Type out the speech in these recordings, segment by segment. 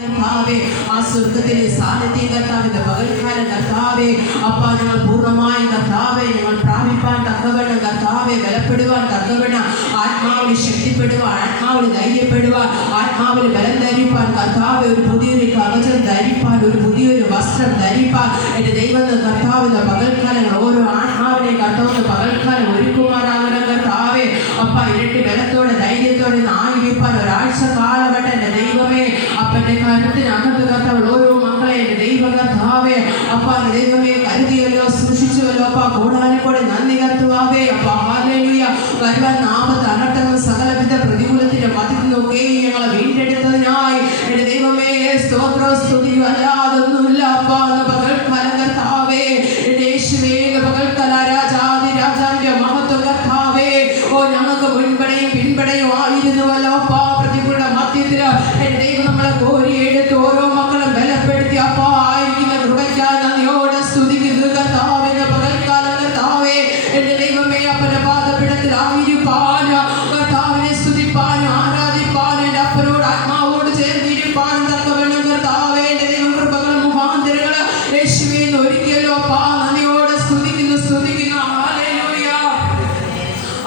കർത്താവേ, ആ സ്വർഗത്തിലെ സാന്നിധ്യം കർത്താവിന്റെ പകൽക്കാലം കർത്താവേ, അപ്പാ ഞങ്ങൾ പൂർണ്ണമായി കർത്താവേ ഞങ്ങൾ പ്രാപിപ്പാൻ തക്കവണ്ണം കർത്താവെ ബലപ്പെടുവാൻ തക്കവണ്ണം ആത്മാവിൽ ശക്തിപ്പെടുവാൻ, ആത്മാവിൽ ധൈര്യപ്പെടുവാൻ, ആത്മാവിൽ ബലം ധരിപ്പാൻ കർത്താവെ ഒരു പുതിയൊരു കവചം ധരിപ്പാൻ, ഒരു പുതിയൊരു വസ്ത്രം ധരിപ്പാൻ എൻ്റെ ദൈവത്തെ കർത്താവിന്റെ പകൽക്കാലങ്ങൾ ഓരോ ആത്മാവിനെ കർത്താവിന്റെ പകൽക്കാലം ഒരുക്കുമാറാകണം കർത്താവെ. അപ്പ ഇരട്ടി ബലത്തോടെ ധൈര്യത്തോടെ ആയിരിക്കാൻ ഒരാഴ്ച കാലഘട്ടം എൻ്റെ ദൈവമേ അപ്പൻ്റെ കരുത്തിനകത്ത് കർത്താവ് ഓരോ മക്കളെ എൻ്റെ ദൈവ കർത്താവേ അപ്പ ദൈവമേ കരുതിയല്ലോ സൂക്ഷിച്ചുവല്ലോ അപ്പ കൂടാനക്കൂടെ നന്ദി കർത്താവേ. അപ്പ ഹല്ലേലൂയ. വരുവാൻ നാമത്തെ അനർത്ഥങ്ങൾ സകലവിധ പ്രതികൂലത്തിന്റെ മധ്യത്തിലൊക്കെ ഞങ്ങളെ വീണ്ടെടുത്തതിനായി എൻ്റെ ദൈവമേ സ്തോത്ര സ്തുതിയും അല്ലാതൊന്നുമില്ല അപ്പ എന്ന് പകൽക്കാലം കർത്താവേ എൻ്റെ യേശുവേ പകൽക്കാല രാജാതി രാജാവിന്റെ മഹത്വം കർത്താവേ. ഓ ഞങ്ങൾക്ക് മുൻപടയും പിൻപടയും ആയിരുന്നുവല്ലോ അപ്പ പ്രതികൂല മധ്യത്തിൽ എൻ്റെ ദൈവം നമ്മളെ കോരിയെടുത്ത് ഓരോ മക്കളും ബലപ്പെടുത്തി അപ്പ ആയിരിക്കുന്ന കൃപയ്ക്കായി നന്ദിയോടെ സ്തുതിക്കുന്നു കർത്താവേ. പകൽക്കാലം കർത്താവേ എൻ്റെ ദൈവമേ അപ്പന്റെ പാദപീഠത്തിൽ ആയിരിപ്പാൻ കർത്താവിനെ സ്തുതിപ്പാനും ആരാധിപ്പാനും എൻ്റെ അപ്പനോട് ആത്മാവോട് ചേർന്നിരിപ്പാനും തക്കവണ്ണം കർത്താവേ എൻ്റെ ദൈവം കൃപകൾ മുഖാന്തരങ്ങൾ യേശുവേ ഒരിക്കലോ അപ്പ നന്ദിയോടെ സ്തുതിക്കുന്നു സ്തുതിക്കുന്നു. ഹല്ലേലൂയ.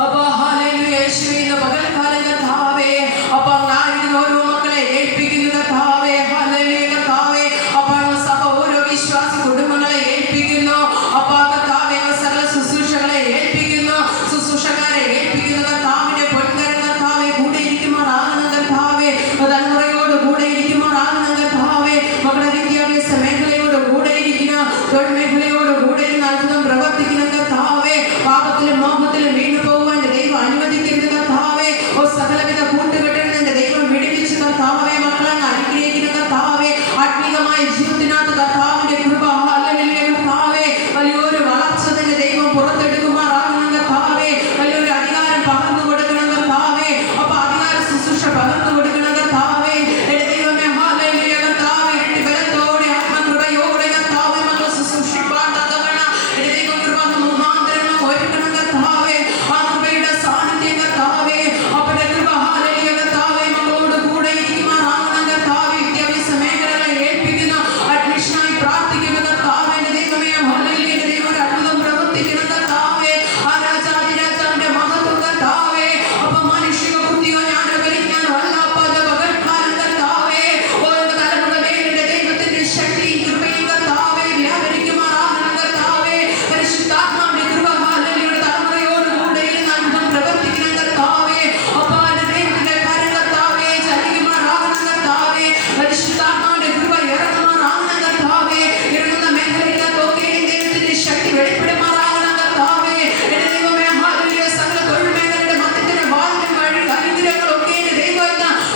അപ്പ ഹല്ലേലൂയ. യേശുവേ പകൽക്കാലം കർത്താവേ അപ്പ അങ്ങായിരുന്ന ഓരോ മക്കളെ ഏൽപ്പിക്കുന്നു കർത്താവേ. ഹല്ലേലൂയ കർത്താവേ. അപ്പ സഭ ഓരോ വിശ്വാസി കുടുംബങ്ങളെ ഏൽപ്പിക്കുന്നു അപ്പ കർത്താവേ. സകല ശുശ്രൂഷകളെ ഏൽപ്പിക്കുന്നു, ശുശ്രൂഷക്കാരെ ഏൽപ്പിക്കുന്നു കർത്താവിന്റെ പൊൻകരം കർത്താവേ കൂടെ ഇരിക്കുമാറാകണം കർത്താവേ. തലമുറയോട് കൂടെ ഇരിക്കുമാറാകണം കർത്താവേ. മക്കളുടെ വിദ്യാഭ്യാസ മേഖലയോട് കൂടെ ഇരിക്കുന്ന, തൊഴിൽ മേഖലയോട് കൂടെ അത്ഭുതം പ്രവർത്തിക്കണം കർത്താവേ. പാപത്തിലും മോഹത്തിലും വീണു പോകുവാൻ ദൈവം അനുവദിക്കരുത് കർത്താവേ. ഓ സകലവിധ കൂട്ടുകെട്ടുകളിൽ എൻ്റെ ദൈവം വിടുവിച്ച് കർത്താവേ മക്കളെ അനുഗ്രഹിക്കുന്ന കർത്താവേ. ആത്മീകമായ ജീവിതത്തിനകത്ത് കർത്താവിന്റെ കൃപ ഹല്ലേലൂയ കർത്താവേ. വലിയൊരു വളർച്ച തന്നെ ദൈവം പുറത്തെടുക്കുമാറാകണം കർത്താവേ. വലിയൊരു അധികാരം പകർന്നു കൊടുക്കണം കർത്താവേ. അപ്പൊ അധികാര ശുശ്രൂഷ പകർന്നു കൊടുക്കണം കർത്താവേ. എൻ്റെ ദൈവമേ ഹല്ലേലൂയ കർത്താവേ. ഇരട്ടി ബലത്തോടെ ആത്മകൃപയോടെ കർത്താവേ മക്കൾ ശുശ്രൂഷിപ്പാൻ തക്കവണ്ണം എൻ്റെ ദൈവം കൃപ മുഖാന്തരങ്ങൾ ഒരുക്കണം കർത്താവേ. ആ കൃപയുടെ സാന്നിധ്യം കർത്താവേ അപ്പന്റെ കൃപ ഹല്ലേലൂയ കർത്താവേ മക്കളോട് കൂടെ ഇരിക്കുമാറാകണം കർത്താവേ. വിദ്യാഭ്യാസ മേഖലകളെ ഏൽപ്പിക്കുന്നു, അഡ്മിഷനായി പ്രാർത്ഥിക്കുന്നു കർത്താവേ. എൻ്റെ ദൈവമേ ഹല്ലേലൂയ. എൻ്റെ ദൈവം ഒരു അത്ഭുതം പ്രവർത്തിക്കണം കർത്താവേ. ആ രാജാതി രാജാവിന്റെ മഹത്വം കർത്താവേ. അപ്പൊ മാനുഷിക ബുദ്ധിയോ ഞാനോ വലിക്കാനോ അല്ല അപ്പ അത് പകൽക്കാലം കർത്താവേ. ഓരോ തലമുറ മേലിന്റെ ദൈവത്തിന്റെ ശക്തിയും കൃപയും കർത്താവേ വ്യാപരിക്കുമാറാകണം കർത്താവേ. പരിശുദ്ധാത്മാവിന്റെ കൃപ ഹല്ലേലൂയ തലമുറയോട് കൂടെ അത്ഭുതം പ്രവർത്തിക്കണം കർത്താവേ. അപ്പ എൻ്റെ ദൈവത്തിന്റെ കരം കർത്താവേ ചലിക്കുമാറാകണം കർത്താവേ. പരിശുദ്ധാത്മാവിന്റെ കൃപ ഇറങ്ങുമാറാകണം കർത്താവേ. ഇറങ്ങുന്ന മേഖലയിലൊക്കെ ദൈവത്തിന്റെ ശക്തി വെളിപ്പെടുമാറാകണം കർത്താവേ. എൻ്റെ ദൈവമേ ഹല്ലേലൂയ. സകല തൊഴിൽ മേഖലയുടെ മധ്യത്തിന് വാതിലും അനുഗ്രഹങ്ങളൊക്കെ എൻ്റെ ദൈവം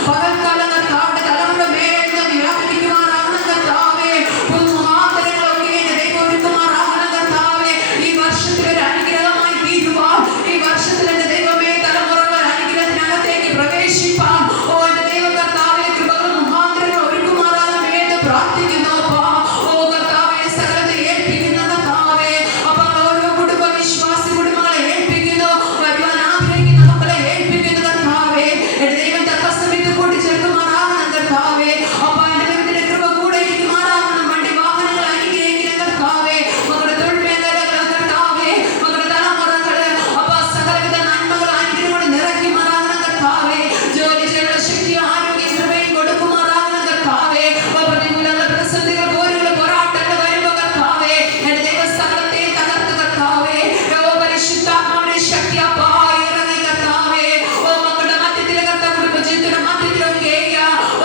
പകൽക്കാലം കർത്താവിന്റെ തലമുറ മേലെ വ്യാപരിക്കുമാറാകണം കർത്താവേ. മുഖാന്തരങ്ങളൊക്കെ എൻ്റെ ദൈവം ഒരുക്കുമാറാകണം കർത്താവേ. ഈ വർഷത്തിൽ ഒരു അനുഗ്രഹമായി തീരുവാൻ, ഈ വർഷത്തിൽ എൻ്റെ ദൈവമേ തലമുറകൾ അനുഗ്രഹത്തിനകത്തേക്ക് പ്രവേശിപ്പാൻ ഓ എൻ്റെ ദൈവം കർത്താവേ കൃപകൾ മുഖാന്തരങ്ങൾ ഒരുക്കുമാറാകണം എന്ന് പ്രാർത്ഥിക്കുന്നു അപ്പാ. ഓ കർത്താവേ സകലത്തെ ഏൽപ്പിക്കുന്നു കർത്താവേ. അപ്പ ഓരോ കുടുംബ വിശ്വാസി കുടുംബങ്ങളെ ഏൽപ്പിക്കുന്നു, വരുവാൻ ആഗ്രഹിക്കുന്ന മക്കളെ ഏൽപ്പിക്കുന്നു കർത്താവേ. എൻ്റെ ദൈവം തക്ക സമയത്ത് കൂട്ടിച്ചേർക്കുമാറാകണം കർത്താവേ. അപ്പ എൻ്റെ ദൈവത്തിന്റെ കൃപ കൂടെ ഇരിക്കുമാറാകണം. വണ്ടി വാഹനങ്ങൾ അനുഗ്രഹിക്കുന്ന കർത്താവേ. മക്കളുടെ തൊഴിൽ മേഖലകൾ കർത്താവേ, മക്കളുടെ തലമുറകൾ അപ്പ സകലവിധ നന്മകൾ അനുഗ്രഹങ്ങൾ നിറയ്ക്കുമാറാകണം കർത്താവേ. ജോലി ചെയ്യാനുള്ള ശക്തി ആരോഗ്യ കൃപയും കൊടുക്കുമാറാകണം കർത്താവേ. പ്രതികൂലങ്ങൾ പ്രതിസന്ധികൾ പോലുള്ള പോരാട്ടങ്ങൾ വരുമ്പോൾ കർത്താവേ എൻ്റെ ദൈവ സകലത്തെ തകർത്ത് കർത്താവേ. ഓ പരിശുദ്ധാത്മാവിന്റെ ശക്തി അപ്പ ഇറങ്ങി കർത്താവേ. ഓ മക്കളുടെ മധ്യത്തിലെ കർത്താവ് കുടുംബ ജീവിതത്തിന്റെ മധ്യത്തിലൊക്കെ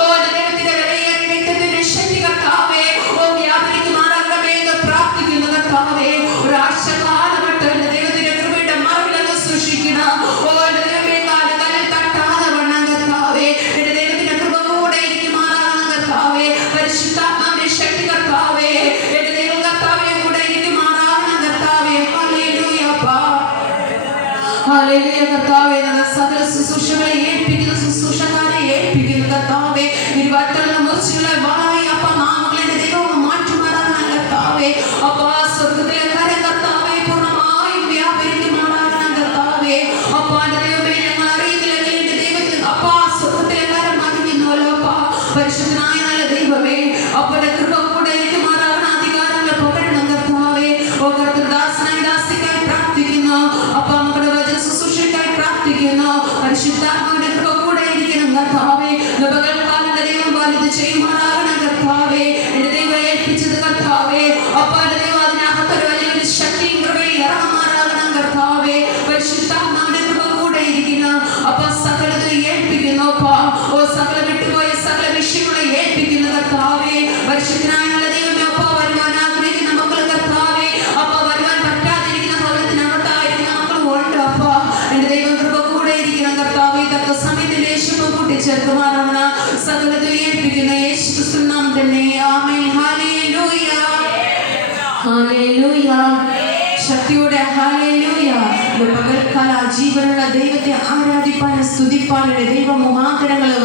ഓ എൻ്റെ ദൈവത്തിന്റെ വിലയേറിയ രക്തത്തിന്റെ ശക്തി കർത്താവേ ഓ വ്യാപരിക്കുമാറാകണമേ എന്ന് പ്രാർത്ഥിക്കുന്നു കർത്താവേ. ഒരാഴ്ച കാലഘട്ടം എൻ്റെ ദൈവത്തിന്റെ കൃപയുടെ മറവിലങ്ങ് സൂക്ഷിക്കണം. ഓ എൻ്റെ ദൈവമേ കാലുകാലിൽ തട്ടാതെ വണ്ണം കർത്താവേ. എൻ്റെ ദൈവത്തിന്റെ കൃപ കൂടെ ഇരിക്കുമാറാകണം കർത്താവേ. പരിശുദ്ധാത്മാവിന്റെ ശക്തി കർത്താവേ എൻ്റെ ദൈവം കർത്താവേ കൂടെ ഇരിക്കുമാറാകണം കർത്താവേ. ഹല്ലേലൂയ അപ്പാ. ഹല്ലേലൂയ കർത്താവേ. സകല ശുശ്രൂഷകളെ ഏൽപ്പിക്കുന്നു, ശുശ്രൂഷക്കാരെ ഏൽപ്പിക്കുന്നു കർത്താവേ. ഇരുപത്തുള്ള മുറിച്ചുകളെ വളമായി അപ്പ നാമങ്ങളെ ദൈവം മാറ്റുമാറാകണം കർത്താവേ. അപ്പ സ്വർഗത്തിലെ കരം കർത്താവേ പൂർണ്ണമായും വ്യാപരിക്കുമാറാകണം കർത്താവേ. അപ്പ എൻ്റെ ദൈവമേ ഞങ്ങൾ അറിയുന്നില്ല എൻ്റെ ദൈവത്തിൽ അപ്പ സ്വർഗത്തിലെ കരം അറിയുന്നുവല്ലോ അപ്പ. പരിശുദ്ധനായ നല്ല ദൈവം ദൈവമേ അപ്പന്റെ കൃപ കൂടെ ഏറ്റുമാറാകണ അധികാരങ്ങളെ പകരണം കർത്താവേ. ഓ കർത്തൃദാസനായി ദാസിക്കായി പ്രാർത്ഥിക്കുന്നു അപ്പ മക്കളുടെ വചന ശുശ്രൂഷയ്ക്കായി പ്രാർത്ഥിക്കുന്നു. പരിശുദ്ധാത്മാവിന്റെ കൃപ കൂടെ ഇരിക്കണം കർത്താവേ. പകൽക്കാലം ദൈവം വലുത് ചെയ്യുമാറാകണം കർത്താവേ. എന്റെ ദൈവം ഏൽപ്പിച്ചത് കർത്താവേ അപ്പാന്റെ ദൈവം അതിനകത്തൊരു വലിയൊരു ശക്തിയും കൃപയും ഇറങ്ങുമാറാകണം കർത്താവേ. പരിശുദ്ധാത്മാവിന്റെ കൃപ കൂടെ ഇരിക്കണം അപ്പ സകലത് ഏൽപ്പിക്കുന്നു അപ്പ. ഓ സകല വിട്ടുപോയ സകല വിഷയങ്ങളെ ഏൽപ്പിക്കുന്നു കർത്താവേ. പരിശുദ്ധനായുള്ള ദൈവമേ അപ്പ വരുവാൻ ആഗ്രഹിക്കുന്ന മക്കൾ കർത്താവേ അപ്പ വരുവാൻ പറ്റാതിരിക്കുന്ന ഭവനത്തിനകത്തായിരിക്കുന്ന മക്കളും ഉണ്ട് അപ്പ. എന്റെ ദൈവം കൃപ കൂടെ ഇരിക്കണം കർത്താവേ. തക്ക സമയത്തിൽ യേശുവിനെ കൂട്ടിച്ചേർക്കുമാറാകണ സകലത് ഏൽപ്പിക്കുന്ന യേശു ക്രിസ്തുവിൻ നാമത്തിൽ തന്നെ ആമേൻ. ഹല്ലേലൂയ ഹല്ലേലൂയ ശക്തിയോടെ ഹല്ലേലൂയ. പകൽക്കാല ജീവനുള്ള ദൈവത്തെ ആരാധിപ്പാനും സ്തുതിപ്പാനും ദൈവ മുഖാന്തരങ്ങൾ